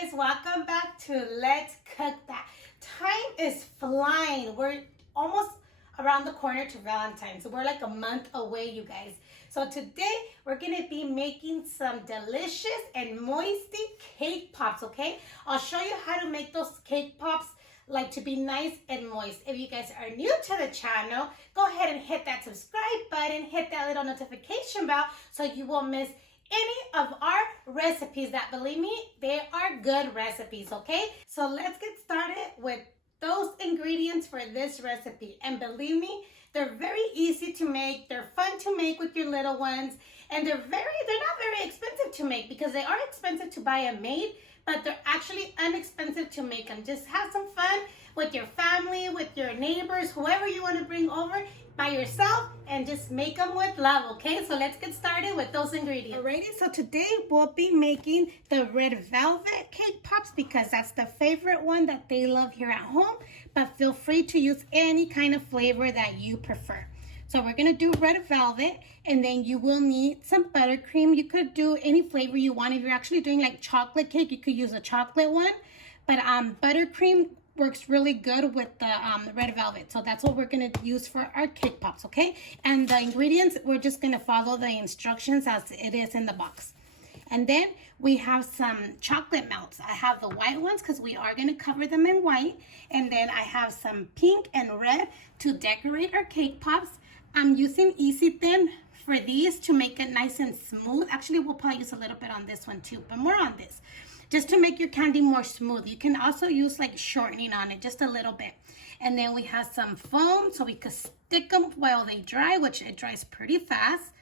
guys, welcome back to Let's Cook That. Time is flying. We're almost around the corner to Valentine's. We're like a month away, you guys. So today we're gonna be making some delicious and moisty cake pops, okay? I'll show you how to make those cake pops like to be nice and moist. If you guys are new to the channel, go ahead and hit that subscribe button, hit that little notification bell so you won't miss any of our recipes that, believe me, they are good recipes, okay? So let's get started with those ingredients for this recipe. And believe me, they're very easy to make. They're fun to make with your little ones. And they're not very expensive to make because they are expensive to buy a made, but they're actually inexpensive to make them. Just have some fun with your family, with your neighbors, whoever you want to bring over, by yourself, and just make them with love, okay? So let's get started with those ingredients. Alrighty, so today we'll be making the red velvet cake pops because that's the favorite one that they love here at home, but feel free to use any kind of flavor that you prefer. So we're gonna do red velvet, and then you will need some buttercream. You could do any flavor you want. If you're actually doing like chocolate cake, you could use a chocolate one, but buttercream works really good with the red velvet. So that's what we're gonna use for our cake pops, okay? And the ingredients, we're just gonna follow the instructions as it is in the box. And then we have some chocolate melts. I have the white ones because we are gonna cover them in white. And then I have some pink and red to decorate our cake pops. I'm using Easy Thin for these to make it nice and smooth. Actually, we'll probably use a little bit on this one too, but more on this, just to make your candy more smooth. You can also use like shortening on it, just a little bit. And then we have some foam so we could stick them while they dry, which it dries pretty fast.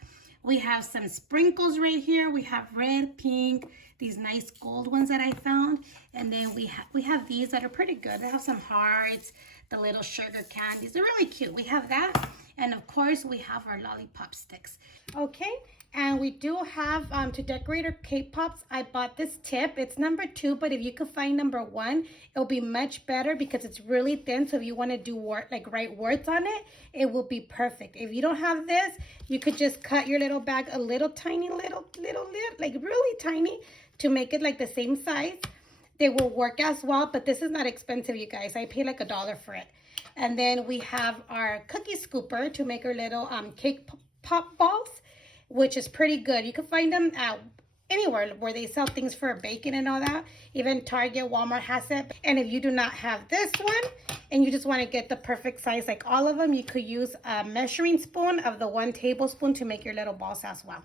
We have some sprinkles right here. We have red, pink, these nice gold ones that I found. And then we have these that are pretty good. They have some hearts, the little sugar candies. They're really cute. We have that. And of course, we have our Lollipop Sticks. Okay, and we do have, to decorate our cake pops, I bought this tip. It's number 2, but if you could find number 1, it'll be much better because it's really thin. So if you want to do write words on it, it will be perfect. If you don't have this, you could just cut your little bag a little tiny, little, like really tiny to make it like the same size. They will work as well, but this is not expensive, you guys. I paid like $1 for it. And then we have our cookie scooper to make our little cake pop balls, which is pretty good. You can find them at anywhere where they sell things for baking and all that. Even Target, Walmart has it. And if you do not have this one and you just want to get the perfect size like all of them, you could use a measuring spoon of the 1 tablespoon to make your little balls as well.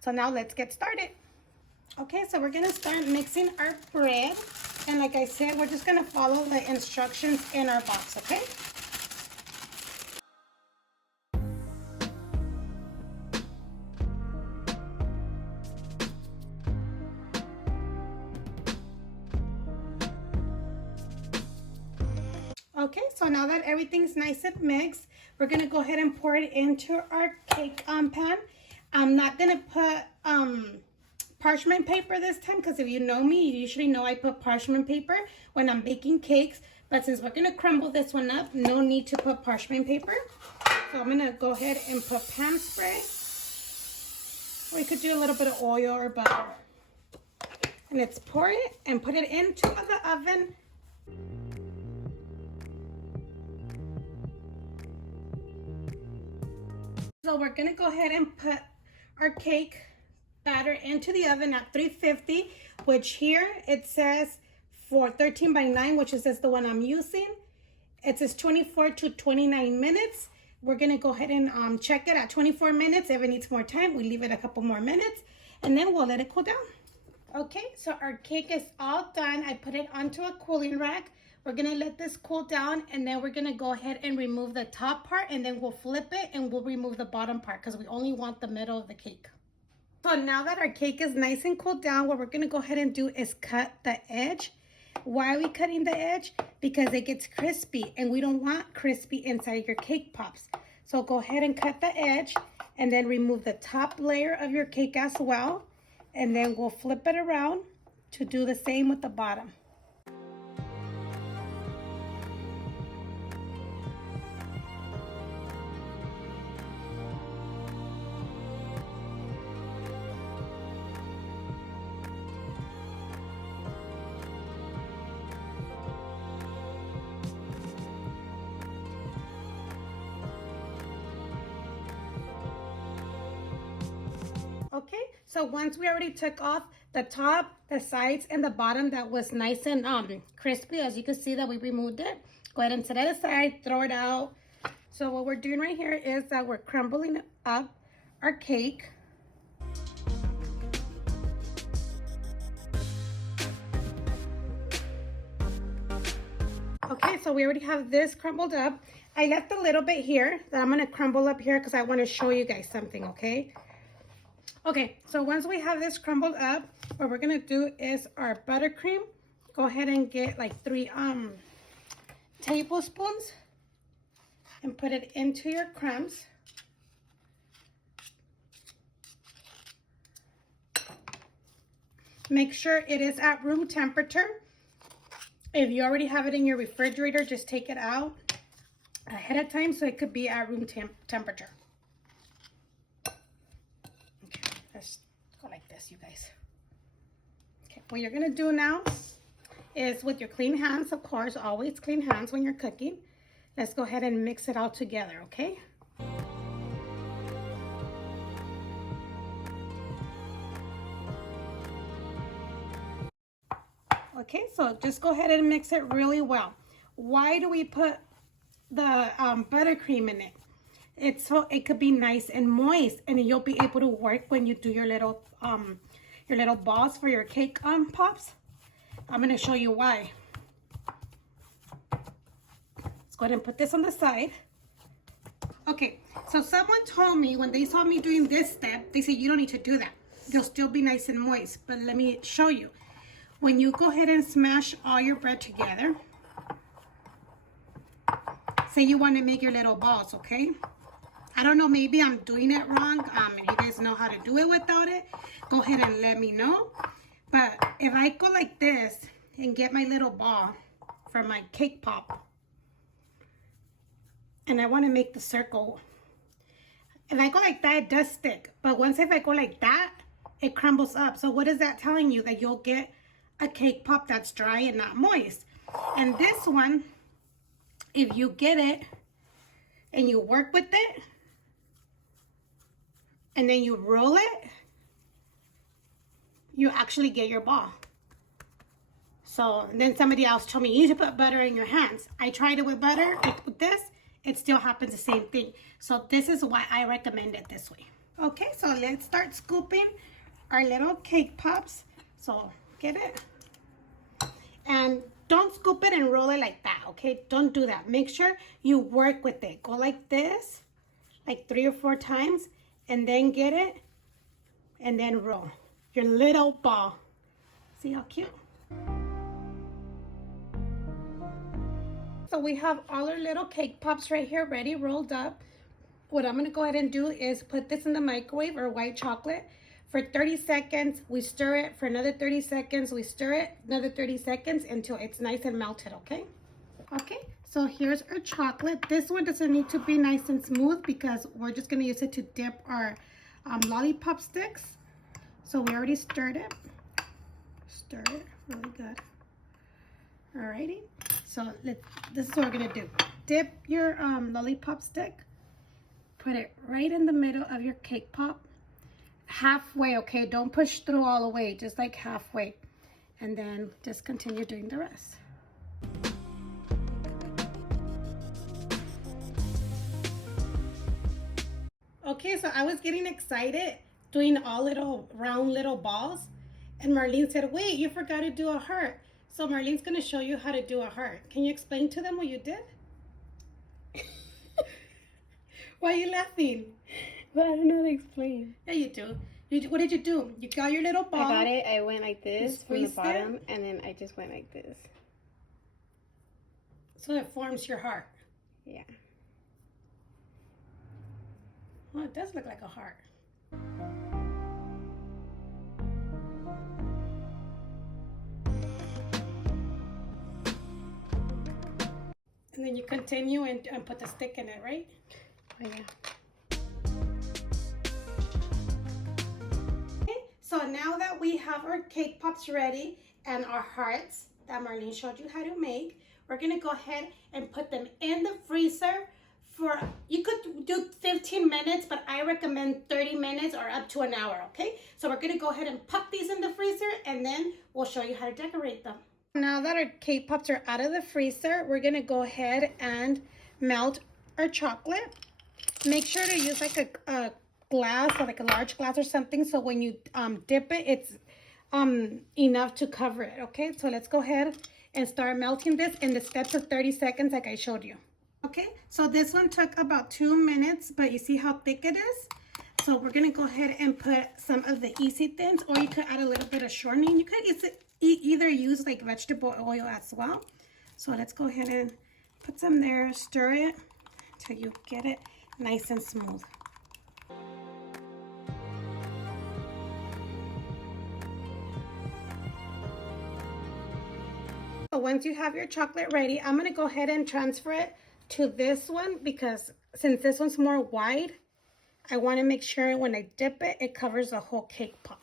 So now let's get started. Okay, so we're gonna start mixing our bread. And like I said, we're just gonna follow the instructions in our box, okay? Okay, so now that everything's nice and mixed, we're gonna go ahead and pour it into our cake pan. I'm not gonna put parchment paper this time because if you know me, you usually know I put parchment paper when I'm baking cakes. But since we're gonna crumble this one up, no need to put parchment paper. So I'm gonna go ahead and put pan spray. Or you could do a little bit of oil or butter. And let's pour it and put it into the oven. So we're gonna go ahead and put our cake batter into the oven at 350, which here it says for 13 by 9, which is the one I'm using. It says 24 to 29 minutes. We're gonna go ahead and check it at 24 minutes. If it needs more time, we leave it a couple more minutes and then we'll let it cool down. Okay, so our cake is all done. I put it onto a cooling rack. We're gonna let this cool down and then we're gonna go ahead and remove the top part and then we'll flip it and we'll remove the bottom part because we only want the middle of the cake. So now that our cake is nice and cooled down, what we're gonna go ahead and do is cut the edge. Why are we cutting the edge? Because it gets crispy and we don't want crispy inside your cake pops. So go ahead and cut the edge and then remove the top layer of your cake as well. And then we'll flip it around to do the same with the bottom. So once we already took off the top, the sides, and the bottom that was nice and crispy, as you can see that we removed it, go ahead and set it aside, throw it out. So what we're doing right here is that we're crumbling up our cake. Okay, so we already have this crumbled up. I left a little bit here that I'm gonna crumble up here because I want to show you guys something, okay? Okay, so once we have this crumbled up, what we're gonna do is our buttercream. Go ahead and get like 3 tablespoons and put it into your crumbs. Make sure it is at room temperature. If you already have it in your refrigerator, just take it out ahead of time so it could be at room temperature. Okay, let's go like this, you guys. Okay, what you're gonna do now is with your clean hands, of course, always clean hands when you're cooking. Let's go ahead and mix it all together, okay? Okay, so just go ahead and mix it really well. Why do we put the buttercream in it? It's so it could be nice and moist, and you'll be able to work when you do your little balls for your cake pops. I'm gonna show you why. Let's go ahead and put this on the side. Okay, so someone told me when they saw me doing this step, they said you don't need to do that. They'll still be nice and moist, but let me show you. When you go ahead and smash all your bread together, say you want to make your little balls, okay? I don't know, maybe I'm doing it wrong. If you guys know how to do it without it, go ahead and let me know. But if I go like this and get my little ball for my cake pop, and I want to make the circle, if I go like that, it does stick. But once if I go like that, it crumbles up. So what is that telling you? That you'll get a cake pop that's dry and not moist. And this one, if you get it and you work with it and then you roll it, you actually get your ball. So then somebody else told me you need to put butter in your hands. I tried it with butter. With this, it still happens the same thing. So this is why I recommend it this way. Okay, so let's start scooping our little cake pops. So get it, and don't scoop it and roll it like that, okay? Don't do that. Make sure you work with it. Go like this, like 3 or 4 times, and then get it, and then roll your little ball. See how cute? So we have all our little cake pops right here ready, rolled up. What I'm gonna go ahead and do is put this in the microwave, or white chocolate, for 30 seconds. We stir it for another 30 seconds. We stir it another 30 seconds until it's nice and melted, okay? Okay, so here's our chocolate. This one doesn't need to be nice and smooth because we're just gonna use it to dip our lollipop sticks. So we already stirred it. Stir it really good. Alrighty, so this is what we're gonna do. Dip your lollipop stick, put it right in the middle of your cake pop. Halfway, okay? Don't push through all the way, just like halfway. And then just continue doing the rest. Okay, so I was getting excited doing all little round little balls, and Marlene said, wait, you forgot to do a heart. So Marlene's gonna show you how to do a heart. Can you explain to them what you did? Why are you laughing? But I don't know how to explain. Yeah, you do. What did you do? You got your little ball. I got it. I went like this from the bottom, and then I just went like this. So it forms your heart. Yeah. Well, it does look like a heart. And then you continue and put the stick in it, right? Oh, yeah. So now that we have our cake pops ready and our hearts that Marlene showed you how to make, we're gonna go ahead and put them in the freezer you could do 15 minutes, but I recommend 30 minutes or up to an hour, okay? So we're gonna go ahead and pop these in the freezer, and then we'll show you how to decorate them. Now that our cake pops are out of the freezer, we're gonna go ahead and melt our chocolate. Make sure to use like a glass, or like a large glass or something, so when you dip it, it's enough to cover it, okay? So let's go ahead and start melting this in the steps of 30 seconds like I showed you. Okay, so this one took about 2 minutes, but you see how thick it is? So we're gonna go ahead and put some of the easy thins, or you could add a little bit of shortening. You could either use like vegetable oil as well. So let's go ahead and put some there, stir it until you get it nice and smooth. So once you have your chocolate ready, I'm gonna go ahead and transfer it to this one, because since this one's more wide, I want to make sure when I dip it, it covers the whole cake pop.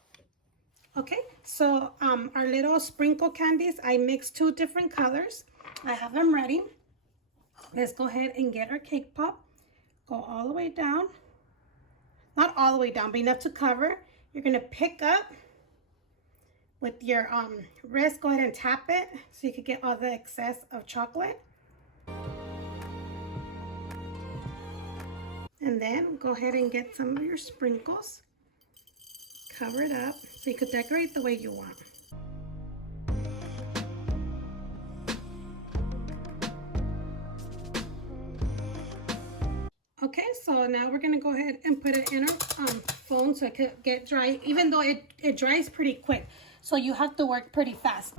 Okay, so our little sprinkle candies, I mixed 2 different colors. I have them ready. Let's go ahead and get our cake pop. Go all the way down. Not all the way down, but enough to cover. You're gonna pick up with your wrist. Go ahead and tap it so you can get all the excess of chocolate. And then go ahead and get some of your sprinkles. Cover it up so you could decorate the way you want. Okay, so now we're gonna go ahead and put it in our phone so it could get dry, even though it dries pretty quick. So you have to work pretty fast.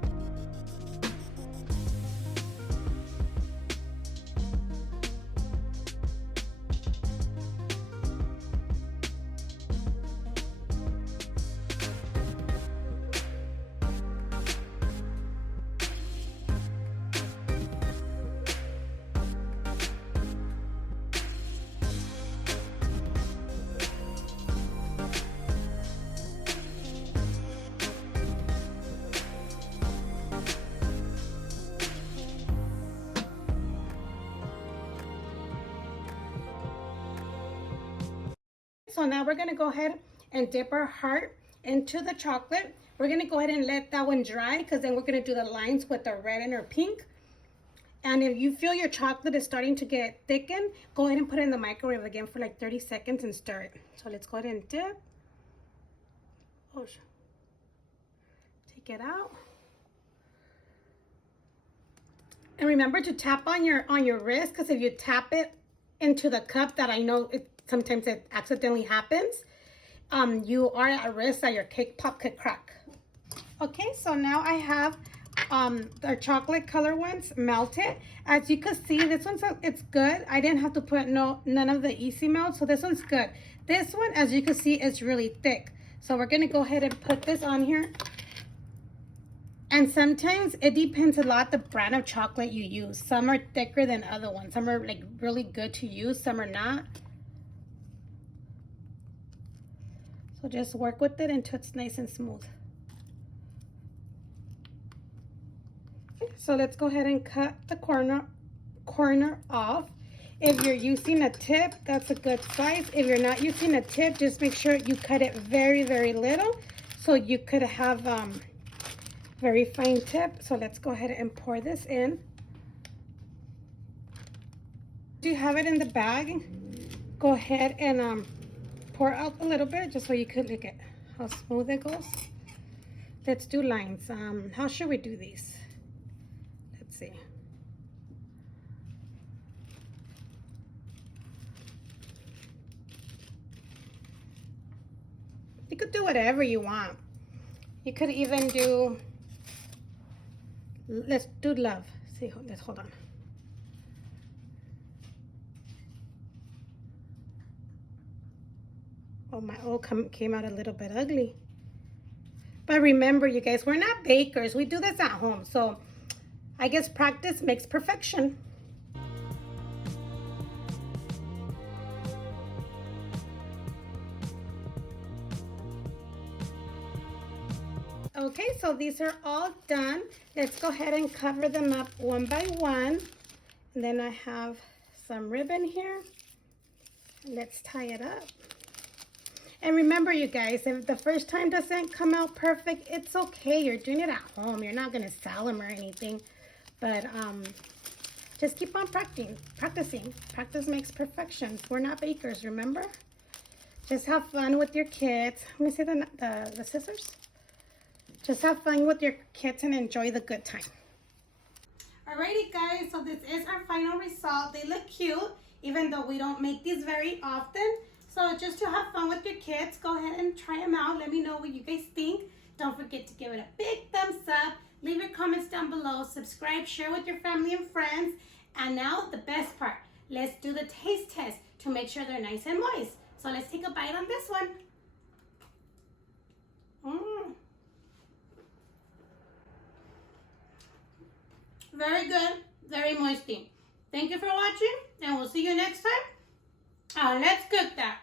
So now we're gonna go ahead and dip our heart into the chocolate. We're gonna go ahead and let that one dry, because then we're gonna do the lines with the red and our pink. And if you feel your chocolate is starting to get thickened, go ahead and put it in the microwave again for like 30 seconds and stir it. So let's go ahead and dip. Oh, take it out. And remember to tap on your wrist, because if you tap it into the cup, that I know sometimes it accidentally happens, you are at risk that your cake pop could crack. Okay, so now I have our chocolate color ones melted. As you can see, this one's it's good. I didn't have to put none of the easy melt, so this one's good. This one, as you can see, is really thick. So we're gonna go ahead and put this on here. And sometimes it depends a lot the brand of chocolate you use. Some are thicker than other ones. Some are like really good to use, some are not. So just work with it until it's nice and smooth. Okay, so let's go ahead and cut the corner off. If you're using a tip, that's a good size. If you're not using a tip, just make sure you cut it very, very little, so you could have very fine tip. So let's go ahead and pour this in. Do you have it in the bag? Go ahead and pour out a little bit, just so you could look at how smooth it goes. Let's do lines. How should we do these? Let's see. You could do whatever you want. You could even do, let's do love. See, let's hold on. Oh, my O came out a little bit ugly. But remember, you guys, we're not bakers. We do this at home. So I guess practice makes perfection. Okay, so these are all done. Let's go ahead and cover them up one by one. And then I have some ribbon here. Let's tie it up. And remember, you guys, if the first time doesn't come out perfect, it's okay. You're doing it at home. You're not going to sell them or anything. But just keep on practicing. Practice makes perfection. We're not bakers, remember? Just have fun with your kids. Let me see the scissors. Just have fun with your kids and enjoy the good time. Alrighty, guys. So this is our final result. They look cute, even though we don't make these very often. So just to have fun with your kids, go ahead and try them out. Let me know what you guys think. Don't forget to give it a big thumbs up. Leave your comments down below. Subscribe, share with your family and friends. And now the best part. Let's do the taste test to make sure they're nice and moist. So let's take a bite on this one. Very good. Very moisty. Thank you for watching. And we'll see you next time. Let's cook that.